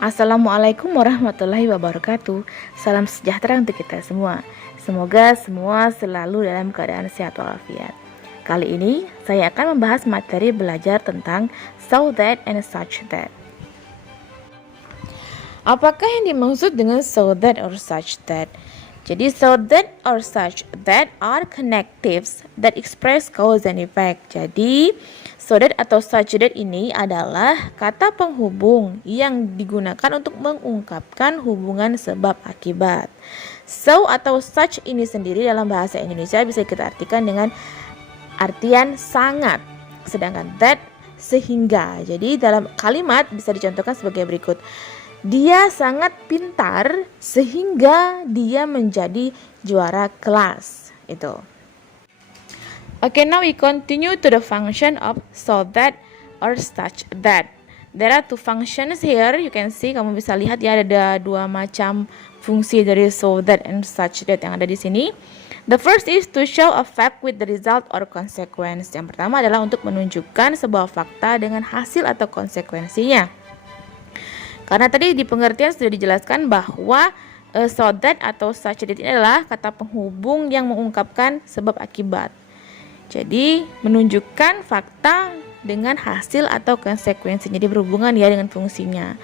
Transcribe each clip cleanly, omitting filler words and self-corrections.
Assalamualaikum warahmatullahi wabarakatuh. Salam sejahtera untuk kita semua. Semoga semua selalu dalam keadaan sehat walafiat. Kali ini saya akan membahas materi belajar tentang so that and such that. Apakah yang dimaksud dengan so that or such that? Jadi so that or such that are connectives that express cause and effect. Jadi so that atau such that ini adalah kata penghubung yang digunakan untuk mengungkapkan hubungan sebab akibat. So atau such ini sendiri dalam bahasa Indonesia bisa kita artikan dengan artian sangat. Sedangkan that sehingga. Jadi dalam kalimat bisa dicontohkan sebagai berikut. Dia sangat pintar sehingga dia menjadi juara kelas. Itu. Okay, now we continue to the function of so that or such that. There are two functions here. You can see, kamu bisa lihat ya ada dua macam fungsi dari so that and such that yang ada di sini. The first is to show a fact with the result or consequence. Yang pertama adalah untuk menunjukkan sebuah fakta dengan hasil atau konsekuensinya. Karena tadi di pengertian sudah dijelaskan bahwa so that atau such that ini adalah kata penghubung yang mengungkapkan sebab akibat. Jadi menunjukkan fakta dengan hasil atau konsekuensinya, jadi berhubungan ya dengan fungsinya.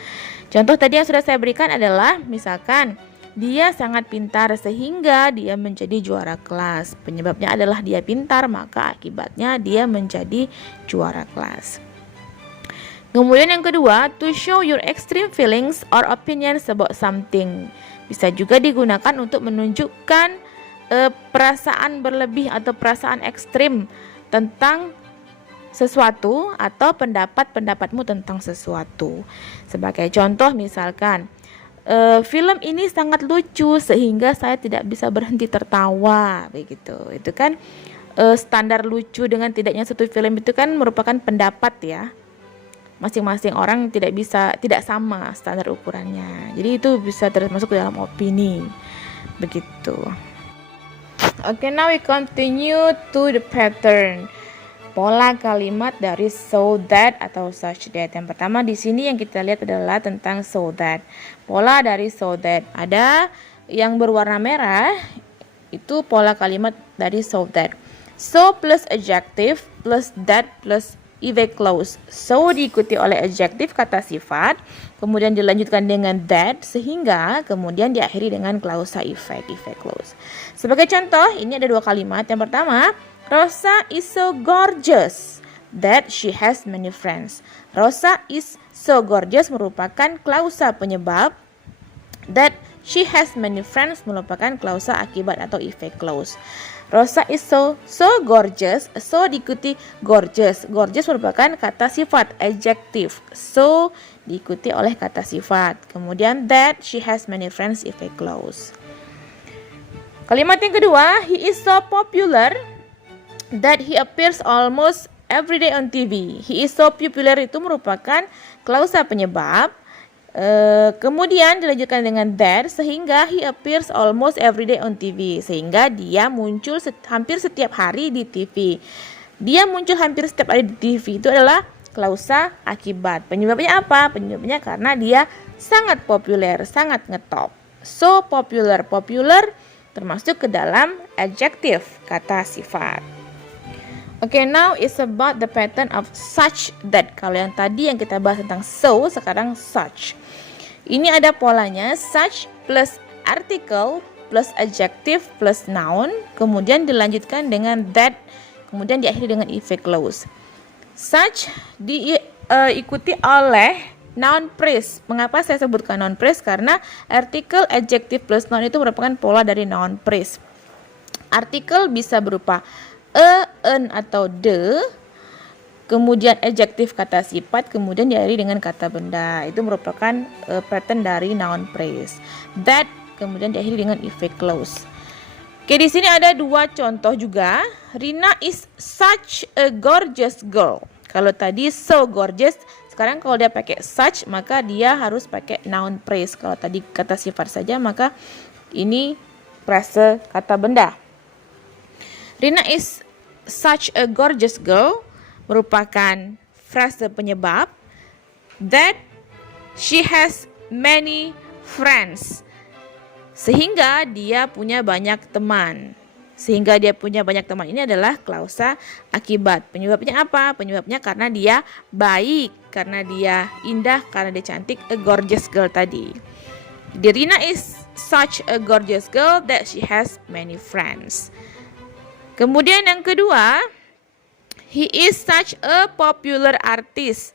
Contoh tadi yang sudah saya berikan adalah misalkan dia sangat pintar sehingga dia menjadi juara kelas. Penyebabnya adalah dia pintar, maka akibatnya dia menjadi juara kelas. Kemudian yang kedua, to show your extreme feelings or opinions about something. Bisa juga digunakan untuk menunjukkan perasaan berlebih atau perasaan ekstrim tentang sesuatu atau pendapat-pendapatmu tentang sesuatu. Sebagai contoh misalkan, film ini sangat lucu sehingga saya tidak bisa berhenti tertawa, begitu. Itu kan standar lucu dengan tidaknya satu film itu kan merupakan pendapat ya. Masing-masing orang tidak sama standar ukurannya. Jadi itu bisa termasuk dalam opini. Begitu. Okay, now we continue to the pattern. Pola kalimat dari so that atau such that. Yang pertama di sini yang kita lihat adalah tentang so that. Pola dari so that ada yang berwarna merah, itu pola kalimat dari so that. So plus adjective plus that plus effect clause. So diikuti oleh adjektif kata sifat, kemudian dilanjutkan dengan that, sehingga kemudian diakhiri dengan klausa effect clause. Sebagai contoh, ini ada dua kalimat. Yang pertama, Rosa is so gorgeous that she has many friends. Rosa is so gorgeous merupakan klausa penyebab, that she has many friends merupakan klausa akibat atau effect clause. Rosa is so gorgeous. So diikuti gorgeous. Gorgeous merupakan kata sifat, adjektif. So diikuti oleh kata sifat. Kemudian that she has many friends, effect clause. Kalimat yang kedua, he is so popular that he appears almost every day on TV. He is so popular itu merupakan klausa penyebab. Kemudian dilanjutkan dengan that, sehingga he appears almost every day on TV, sehingga dia muncul hampir setiap hari di TV. Dia muncul hampir setiap hari di TV itu adalah klausa akibat. Penyebabnya apa? Penyebabnya karena dia sangat populer, sangat ngetop. So popular termasuk ke dalam adjektif kata sifat. Okay, now it's about the pattern of such that. Kalau yang tadi yang kita bahas tentang so, sekarang such. Ini ada polanya, such plus article plus adjective plus noun, kemudian dilanjutkan dengan that, kemudian diakhiri dengan effect clause. Such diikuti oleh noun phrase. Mengapa saya sebutkan noun phrase? Karena article, adjective plus noun itu merupakan pola dari noun phrase. Artikel bisa berupa an atau the, kemudian adjektif kata sifat, kemudian diakhiri dengan kata benda. Itu merupakan pattern dari noun phrase. That kemudian diakhiri dengan effect clause. Oke, di sini ada dua contoh juga. Rina is such a gorgeous girl. Kalau tadi so gorgeous, sekarang kalau dia pakai such, maka dia harus pakai noun phrase. Kalau tadi kata sifat saja, maka ini frase kata benda. Rina is such a gorgeous girl merupakan frase penyebab. That she has many friends. Sehingga dia punya banyak teman. Sehingga dia punya banyak teman ini adalah klausa akibat. Penyebabnya apa? Penyebabnya karena dia baik, karena dia indah, karena dia cantik, a gorgeous girl tadi. Rina is such a gorgeous girl that she has many friends. Kemudian yang kedua, he is such a popular artist.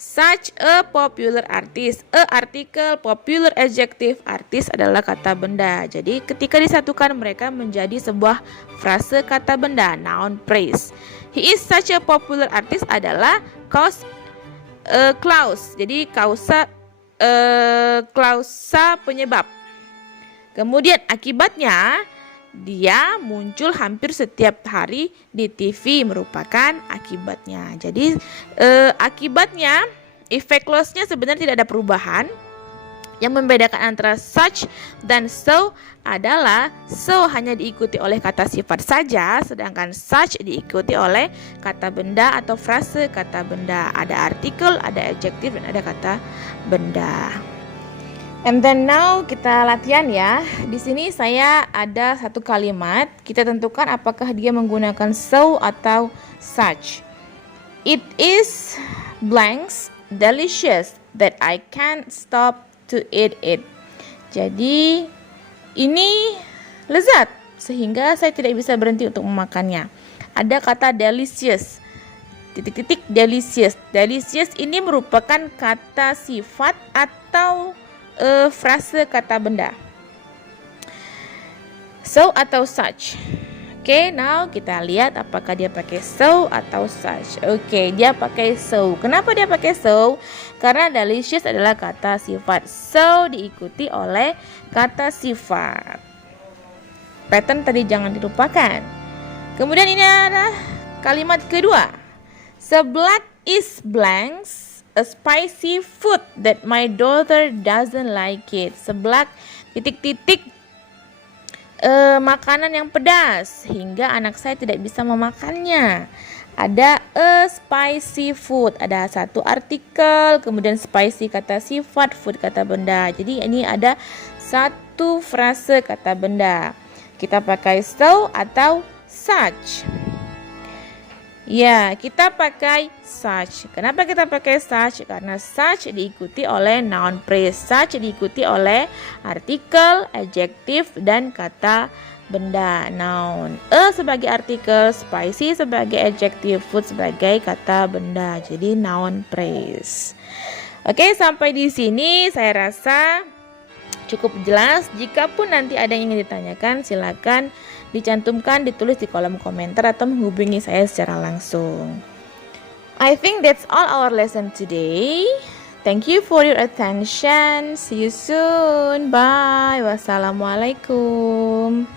Such a popular artist. A artikel, popular adjective, artist adalah kata benda. Jadi ketika disatukan mereka menjadi sebuah frase kata benda, noun phrase. He is such a popular artist adalah clause. Jadi klausa penyebab. Kemudian akibatnya dia muncul hampir setiap hari di TV merupakan akibatnya. Jadi akibatnya, efek clause-nya sebenarnya tidak ada perubahan. Yang membedakan antara such dan so adalah so hanya diikuti oleh kata sifat saja, sedangkan such diikuti oleh kata benda atau frase kata benda. Ada artikel, ada adjective, dan ada kata benda. And then now kita latihan ya. Di sini saya ada satu kalimat. Kita tentukan apakah dia menggunakan so atau such. It is blanks delicious that I can't stop to eat it. Jadi ini lezat sehingga saya tidak bisa berhenti untuk memakannya. Ada kata delicious. Delicious. Delicious ini merupakan kata sifat atau frase kata benda. So atau such. Oke, now kita lihat apakah dia pakai so atau such. Oke, dia pakai so. Kenapa dia pakai so? Karena delicious adalah kata sifat. So diikuti oleh kata sifat. Pattern tadi jangan dilupakan. Kemudian ini adalah kalimat kedua. Seblak is blanks, a spicy food that my daughter doesn't like it. Seblak makanan yang pedas hingga anak saya tidak bisa memakannya. Ada a spicy food, ada satu artikel, kemudian spicy kata sifat, food kata benda. Jadi ini ada satu frase kata benda. Kita pakai so atau such. Ya, kita pakai such. Kenapa kita pakai such? Karena such diikuti oleh noun phrase. Such diikuti oleh artikel, adjektif, dan kata benda, noun. A sebagai artikel, spicy sebagai adjektif, food sebagai kata benda. Jadi noun phrase. Oke, sampai di sini saya rasa cukup jelas. Jikapun nanti ada yang ingin ditanyakan, silakan dicantumkan, ditulis di kolom komentar atau menghubungi saya secara langsung. I think that's all our lesson today. Thank you for your attention. See you soon. Bye. Wassalamualaikum.